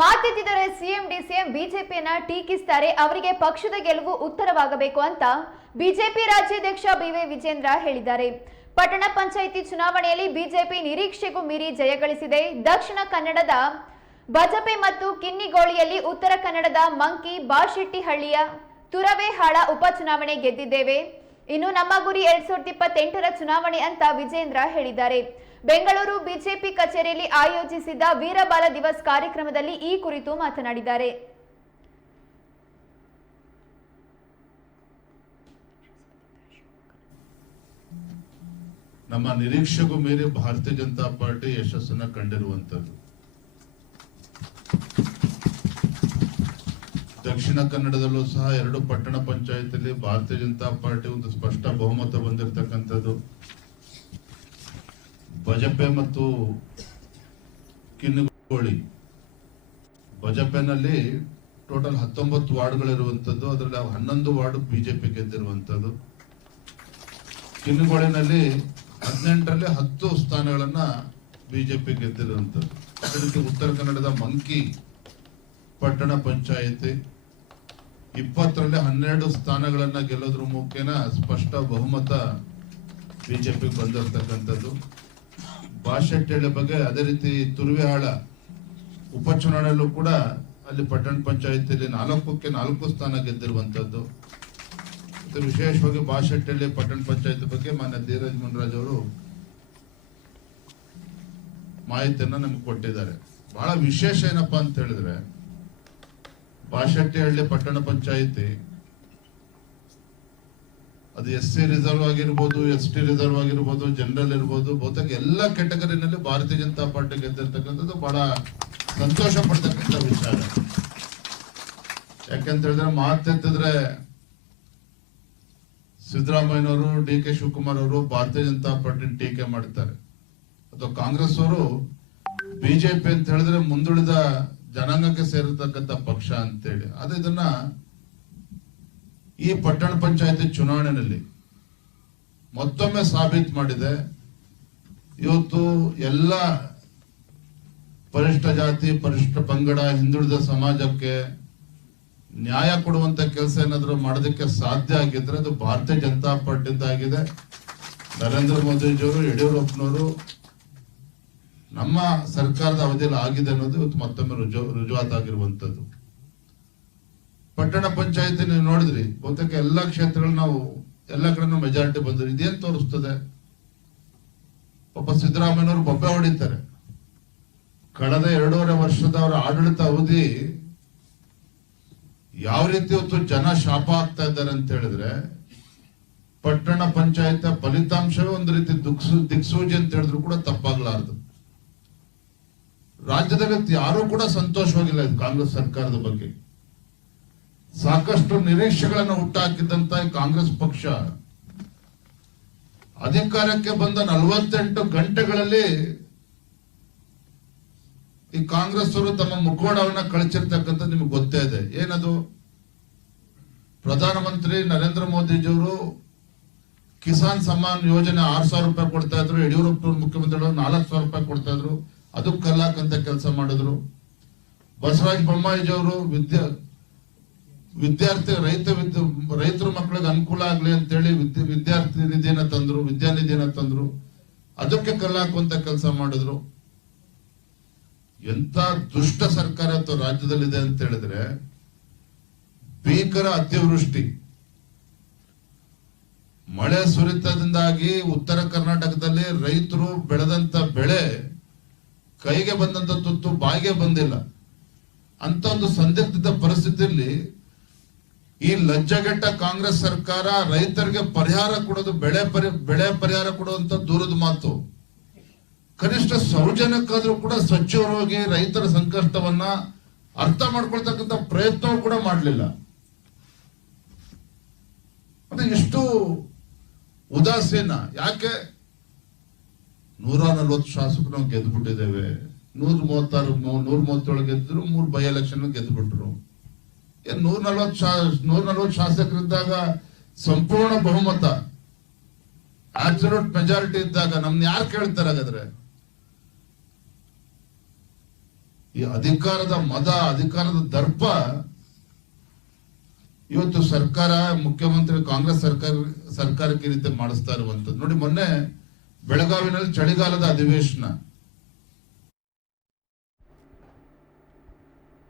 ಮಾತೆತ್ತಿದರೆ CM DCM ಬಿಜೆಪಿಯನ್ನ ಟೀಕಿಸುತ್ತಾರೆ. ಅವರಿಗೆ ಪಕ್ಷದ ಗೆಲುವು ಉತ್ತರವಾಗಬೇಕು ಅಂತ ಬಿಜೆಪಿ ರಾಜ್ಯಾಧ್ಯಕ್ಷ ಬಿವೈ ವಿಜೇಂದ್ರ ಹೇಳಿದ್ದಾರೆ. ಪಟ್ಟಣ ಪಂಚಾಯಿತಿ ಚುನಾವಣೆಯಲ್ಲಿ ಬಿಜೆಪಿ ನಿರೀಕ್ಷೆಗೂ ಮೀರಿ ಜಯಗಳಿಸಿದೆ. ದಕ್ಷಿಣ ಕನ್ನಡದ ಬಜಪೆ ಮತ್ತು ಕಿನ್ನಿಗೋಳಿಯಲ್ಲಿ, ಉತ್ತರ ಕನ್ನಡದ ಮಂಕಿ ಬಾಶೆಟ್ಟಿಹಳ್ಳಿಯ ತುರವೇಹಾಳ ಉಪಚುನಾವಣೆ ಗೆದ್ದಿದ್ದೇವೆ. ಇನ್ನು ನಮ್ಮ ಗುರಿ 2028ರ ಚುನಾವಣೆ ಅಂತ ವಿಜೇಂದ್ರ ಹೇಳಿದ್ದಾರೆ. ಬೆಂಗಳೂರು ಬಿಜೆಪಿ ಕಚೇರಿಯಲ್ಲಿ ಆಯೋಜಿಸಿದ್ದ ವೀರಬಾಲ ದಿವಸ್ ಕಾರ್ಯಕ್ರಮದಲ್ಲಿ ಈ ಕುರಿತು ಮಾತನಾಡಿದ್ದಾರೆ. ನಮ್ಮ ನಿರೀಕ್ಷೆಗೂ ಮೀರಿ ಭಾರತೀಯ ಜನತಾ ಪಾರ್ಟಿ ಯಶಸ್ಸನ್ನ ಕಂಡಿರುವಂತದ್ದು. ದಕ್ಷಿಣ ಕನ್ನಡದಲ್ಲೂ ಸಹ 2 ಪಟ್ಟಣ ಪಂಚಾಯತಿಯಲ್ಲಿ ಭಾರತೀಯ ಜನತಾ ಪಾರ್ಟಿ ಒಂದು ಸ್ಪಷ್ಟ ಬಹುಮತ ಬಂದಿರತಕ್ಕಂಥದ್ದು. ಬಜಪೆ ಮತ್ತು ಕಿನ್ನಿಗೋಳಿ, ಬಜಪೆನಲ್ಲಿ ಟೋಟಲ್ 19 ವಾರ್ಡ್ಗಳಿರುವಂತದ್ದು, ಅದರಲ್ಲಿ 11 ವಾರ್ಡ್ ಬಿಜೆಪಿ ಗೆದ್ದಿರುವಂತದ್ದು. ಕಿನ್ನಿಗೋಳಿನಲ್ಲಿ 18ರಲ್ಲಿ 10 ಸ್ಥಾನಗಳನ್ನ ಬಿಜೆಪಿ ಗೆದ್ದಿರುವಂತದ್ದು. ಅದೇ ರೀತಿ ಉತ್ತರ ಕನ್ನಡದ ಮಂಕಿ ಪಟ್ಟಣ ಪಂಚಾಯಿತಿ 20ರಲ್ಲಿ 12 ಸ್ಥಾನಗಳನ್ನ ಗೆಲ್ಲೋದ್ರ ಮುಖೇನ ಸ್ಪಷ್ಟ ಬಹುಮತ ಬಿಜೆಪಿ ಬಂದಿರತಕ್ಕಂಥದ್ದು. ಬಾಶೆಟ್ಟಿಹಳ್ಳಿ ಬಗ್ಗೆ, ಅದೇ ರೀತಿ ತುರುವೇಹಾಳ ಉಪಚುನಾವಣೆಯಲ್ಲೂ ಕೂಡ ಅಲ್ಲಿ ಪಟ್ಟಣ ಪಂಚಾಯಿತಿಯಲ್ಲಿ 4ಕ್ಕೆ 4 ಸ್ಥಾನ ಗೆದ್ದಿರುವಂತದ್ದು. ಮತ್ತು ವಿಶೇಷವಾಗಿ ಬಾಶೆಟ್ಟಿಹಳ್ಳಿ ಪಟ್ಟಣ ಪಂಚಾಯಿತಿ ಬಗ್ಗೆ ಮಾನ್ಯ ಧೀರಜ್ ಮುನ್ರಾಜ್ ಅವರು ಮಾಹಿತಿಯನ್ನ ನಮ್ಗೆ ಕೊಟ್ಟಿದ್ದಾರೆ. ಬಹಳ ವಿಶೇಷ ಏನಪ್ಪಾ ಅಂತ ಹೇಳಿದ್ರೆ, ಬಾಶೆಟ್ಟಿಹಳ್ಳಿ ಪಟ್ಟಣ ಪಂಚಾಯಿತಿ ಅದು SC ರಿಸರ್ವ್ ಆಗಿರ್ಬೋದು, ST ರಿಸರ್ವ್ ಆಗಿರ್ಬೋದು, ಜನರಲ್ ಇರ್ಬೋದು, ಬಹುತೇಕ ಎಲ್ಲ ಕೆಟಗರಿನಲ್ಲಿ ಭಾರತೀಯ ಜನತಾ ಪಾರ್ಟಿ ಗೆದ್ದಿರ್ತಕ್ಕಂಥದ್ದು ಬಹಳ ಸಂತೋಷ ಪಡ್ತಕ್ಕಂಥ ವಿಚಾರ. ಯಾಕೆಂತ ಹೇಳಿದ್ರೆ, ಮಾತೆತ್ತಿದ್ರೆ ಸಿದ್ದರಾಮಯ್ಯನವರು, DK ಶಿವಕುಮಾರ್ ಅವರು ಭಾರತೀಯ ಜನತಾ ಪಾರ್ಟಿ ಟೀಕೆ ಮಾಡ್ತಾರೆ, ಅಥವಾ ಕಾಂಗ್ರೆಸ್ ಅವರು ಬಿಜೆಪಿ ಅಂತ ಹೇಳಿದ್ರೆ ಮುಂದುಳಿದ ಜನಾಂಗಕ್ಕೆ ಸೇರಿರ್ತಕ್ಕಂಥ ಪಕ್ಷ ಅಂತೇಳಿ. ಆದ್ರೆ ಇದನ್ನ ಈ ಪಟ್ಟಣ ಪಂಚಾಯತಿ ಚುನಾವಣೆಯಲ್ಲಿ ಮತ್ತೊಮ್ಮೆ ಸಾಬೀತು ಮಾಡಿದೆ. ಇವತ್ತು ಎಲ್ಲ ಪರಿಶಿಷ್ಟ ಜಾತಿ, ಪರಿಶಿಷ್ಟ ಪಂಗಡ, ಹಿಂದುಳಿದ ಸಮಾಜಕ್ಕೆ ನ್ಯಾಯ ಕೊಡುವಂತ ಕೆಲಸ ಏನಾದರೂ ಮಾಡೋದಕ್ಕೆ ಸಾಧ್ಯ ಆಗಿದ್ರೆ ಅದು ಭಾರತೀಯ ಜನತಾ ಪಾರ್ಟಿಯಿಂದ ಆಗಿದೆ. ನರೇಂದ್ರ ಮೋದಿಜಿಯವರು, ಯಡಿಯೂರಪ್ಪನವರು ನಮ್ಮ ಸರ್ಕಾರದ ಅವಧಿಯಲ್ಲಿ ಆಗಿದೆ ಅನ್ನೋದು ಇವತ್ತು ಮತ್ತೊಮ್ಮೆ ರುಜುವಾತಾಗಿರುವಂತದ್ದು. ಪಟ್ಟಣ ಪಂಚಾಯತಿ ನೀವು ನೋಡಿದ್ರಿ, ಬಹುತೇಕ ಎಲ್ಲಾ ಕ್ಷೇತ್ರಗಳು ನಾವು ಎಲ್ಲ ಕಡೆ ಮೆಜಾರಿಟಿ ಬಂದ್ರು. ಇದೇನ್ ತೋರಿಸ್ತದೆ? ಪಾಪ ಸಿದ್ದರಾಮಯ್ಯನವರು ಬೊಬ್ಬೆ ಹೊಡಿತಾರೆ. ಕಳೆದ 2.5 ವರ್ಷದ ಅವರ ಆಡಳಿತ ಅವಧಿ ಯಾವ ರೀತಿ ಇವತ್ತು ಜನ ಶಾಪ ಆಗ್ತಾ ಇದ್ದಾರೆ ಅಂತ ಹೇಳಿದ್ರೆ, ಪಟ್ಟಣ ಪಂಚಾಯತ್ ಫಲಿತಾಂಶವೇ ಒಂದು ರೀತಿ ದಿಕ್ಸೂಜಿ ಅಂತ ಹೇಳಿದ್ರು ಕೂಡ ತಪ್ಪಾಗ್ಲಾರ್ದು. ರಾಜ್ಯದಲ್ಲಿ ಯಾರು ಕೂಡ ಸಂತೋಷವಾಗಿಲ್ಲ ಕಾಂಗ್ರೆಸ್ ಸರ್ಕಾರದ ಬಗ್ಗೆ. ಸಾಕಷ್ಟು ನಿರೀಕ್ಷೆಗಳನ್ನು ಹುಟ್ಟಾಕಿದ್ದಂತ ಕಾಂಗ್ರೆಸ್ ಪಕ್ಷ ಅಧಿಕಾರಕ್ಕೆ ಬಂದ 48 ಗಂಟೆಗಳಲ್ಲಿ ಈ ಕಾಂಗ್ರೆಸ್ ಅವರು ತಮ್ಮ ಮುಖವಾಡವನ್ನ ಕಳಚಿರ್ತಕ್ಕಂಥದ್ದು ನಿಮ್ಗೆ ಗೊತ್ತೇ ಇದೆ. ಏನದು? ಪ್ರಧಾನಮಂತ್ರಿ ನರೇಂದ್ರ ಮೋದಿಜಿಯವರು ಕಿಸಾನ್ ಸಮ್ಮಾನ್ ಯೋಜನೆ 6,000 ರೂಪಾಯಿ ಕೊಡ್ತಾ ಇದ್ರು. ಯಡಿಯೂರಪ್ಪನವರು ಮುಖ್ಯಮಂತ್ರಿಗಳು 4,000 ರೂಪಾಯಿ ಕೊಡ್ತಾ ಇದ್ರು. ಅದು ಕಲ್ಲಾಕಂತ ಕೆಲಸ ಮಾಡಿದ್ರು. ಬಸವರಾಜ ಬೊಮ್ಮಾಯಿಜಿಯವರು ರೈತರ ಮಕ್ಕಳಿಗೆ ಅನುಕೂಲ ಆಗ್ಲಿ ಅಂತೇಳಿ ವಿದ್ಯಾರ್ಥಿ ನಿಧಿನ ತಂದ್ರು, ವಿದ್ಯಾನಿಧಿನ ತಂದ್ರು. ಅದಕ್ಕೆ ಕಲ್ಲಾಕುವಂತ ಕೆಲಸ ಮಾಡಿದ್ರು. ಎಂತ ದುಷ್ಟ ಸರ್ಕಾರ ರಾಜ್ಯದಲ್ಲಿದೆ ಅಂತ ಹೇಳಿದ್ರೆ, ಭೀಕರ ಅತಿವೃಷ್ಟಿ, ಮಳೆ ಸುರಿತದಿಂದಾಗಿ ಉತ್ತರ ಕರ್ನಾಟಕದಲ್ಲಿ ರೈತರು ಬೆಳೆದಂತ ಬೆಳೆ ಕೈಗೆ ಬಂದಂತ ತುತ್ತು ಬಾಯಿಗೆ ಬಂದಿಲ್ಲ ಅಂತ ಒಂದು ಸಂದಿಗ್ಧ ಪರಿಸ್ಥಿತಿಯಲ್ಲಿ ಈ ಲಜ್ಜೆಗೆಟ್ಟ ಕಾಂಗ್ರೆಸ್ ಸರ್ಕಾರ ರೈತರಿಗೆ ಪರಿಹಾರ ಕೊಡೋದು, ಬೆಳೆ ಪರಿಹಾರ ಕೊಡುವಂತ ದೂರದ ಮಾತು. ಕನಿಷ್ಠ ಸೌಜನ್ಯಕ್ಕಾದ್ರೂ ಕೂಡ ಸ್ವಚ್ಛವಾಗಿ ರೈತರ ಸಂಕಷ್ಟವನ್ನ ಅರ್ಥ ಮಾಡ್ಕೊಳ್ತಕ್ಕಂಥ ಪ್ರಯತ್ನವೂ ಕೂಡ ಮಾಡಲಿಲ್ಲ. ಮತ್ತೆ ಇಷ್ಟು ಉದಾಸೀನ ಯಾಕೆ? 140 ಶಾಸಕರು ನಾವು ಗೆದ್ದು ಬಿಟ್ಟಿದ್ದೇವೆ. 137 ಗೆದ್ರು, 3 ಬೈ ಎಲೆಕ್ಷನ್ ಗೆದ್ದು ಬಿಟ್ರು. 140 ಶಾಸಕರಿದ್ದಾಗ ಸಂಪೂರ್ಣ ಬಹುಮತ, ಅಬ್ಸಲ್ಯೂಟ್ ಮೆಜಾರಿಟಿ ಇದ್ದಾಗ ನಮ್ನ ಯಾರು ಕೇಳ್ತಾರೆ? ಹಾಗಾದ್ರೆ ಈ ಅಧಿಕಾರದ ಮದ, ಅಧಿಕಾರದ ದರ್ಪ ಇವತ್ತು ಸರ್ಕಾರ, ಮುಖ್ಯಮಂತ್ರಿ, ಕಾಂಗ್ರೆಸ್ ಸರ್ಕಾರಕ್ಕೆ ಈ ರೀತಿ ಮಾಡಿಸ್ತಾ ಇರುವಂತದ್ದು ನೋಡಿ. ಮೊನ್ನೆ ಬೆಳಗಾವಿನಲ್ಲಿ ಚಳಿಗಾಲದ ಅಧಿವೇಶನ,